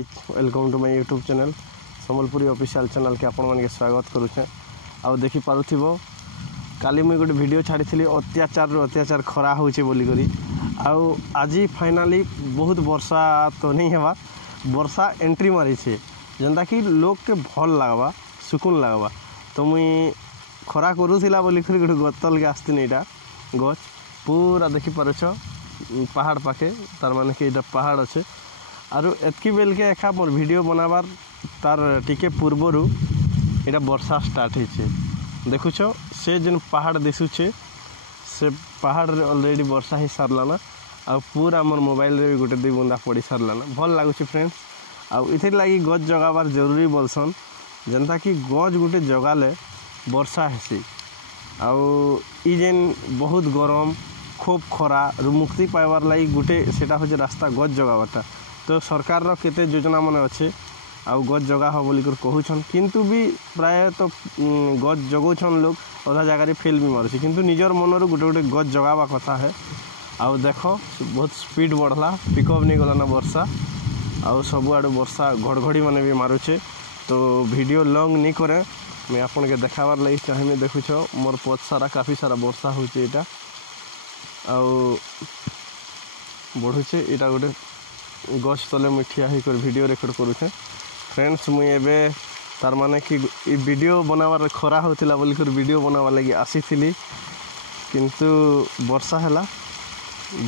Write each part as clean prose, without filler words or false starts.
Guys welcome to my YouTube channel Sambalpuri official channel के आपण मन के स्वागत करुचे। आउ देखि पारुथिबो काली मुई गोटे वीडियो छाड़ी अत्याचार खरा होचे बोली करी आउ आज फाइनाली बहुत वर्षा तो नहीं हेबा वर्षा एंट्री मारी छे जेंता कि लोग के भल लागबा सुकून लागबा। तो मुई खरा करूथिला बोली करी गोटे गतल के आस्तिनी एटा गछ पूरा देखि पारुछ पहाड़ पाखे तार माने कि एटा पहाड़ अच्छे आरु एतकी बेल के एका मोर वीडियो बनाबार तार टिके पूर्वरु एटा वर्षा स्टार्ट होइछे। देखुछ से जेन पहाड़ दिसुछे से पहाड़ रे ऑलरेडी वर्षा ही सारलाना आ पूरा मोर मोबाइल रे भी गोटे दुई बुंदा पड़ी सारलाना भल लागुछ फ्रेंड्स। आ इथिर लागी गछ जगाबार जरूरी बोलसन जेनता कि गछ गोटे जगाले वर्षा हेसी आउ ई जेन बहुत गरम खूब खरा रु मुक्ति पाइबार लगी गोटे सेटा होचे रास्ता गछ जगाबाटा। तो सरकार रो केते योजना माने अच्छे आउ गछ जगा हो बोली कर कहूछन किंतु भी प्राय तो गछ जगौछन लोग अधा जगह फेल भी मारुछे किंतु निजर मनरु गोटे गोटे गछ जगाबा कथा है। आउ देखो बहुत स्पीड बढ़ला पिकअप नहीं गला ना वर्षा आउ सब आड़ वर्षा घड़घड़ी माने भी मारुछे। तो वीडियो लॉन्ग नहीं करे मैं आपन के देखाबार लगी चाहिए। देखुछ मोर पथ सारा काफी सारा वर्षा होचे एटा आउ बढ़ुचे एटा गोटे गछ तले मुई ठिया होकर वीडियो रेकर्ड करुचे। फ्रेंड्स मुई एबे तार माने कि ई वीडियो बनाबार खरा होतिला बोली कर वीडियो बनाबार लगी आसीथिली किंतु वर्षा हैला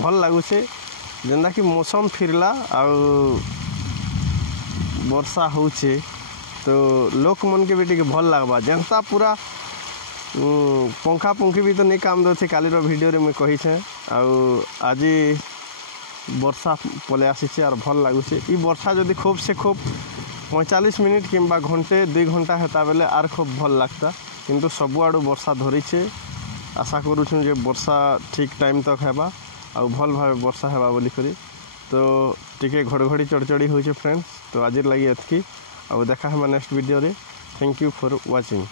भल लागुचे जेंदा कि मौसम फिरला आउ वर्षा होचे तो लोक मन के बेटी के भल लागबा जनता पूरा पंखा पंखी भी तो नहीं काम दे काली वीडियो रे मुई कही छे आउ आज वर्षा पले आसी और भल लगुचे। ई वर्षा जदि खूब से खूब 45 मिनिट किंबा घंटे 2 घंटा हेता बेले आर खूब भल लगता किंतु सब आड़ू वर्षा धरीचे। आशा करूँ जे वर्षा ठीक टाइम तक हेबा आउ भल भाव वर्षा हेबा बोली करी। तो टिके घड़घड़ी चढ़चढ़ी होचे फ्रेंड्स। तो आज लगी एतकी आउ देखा है नेक्स्ट वीडियो रे। Thank you for watching.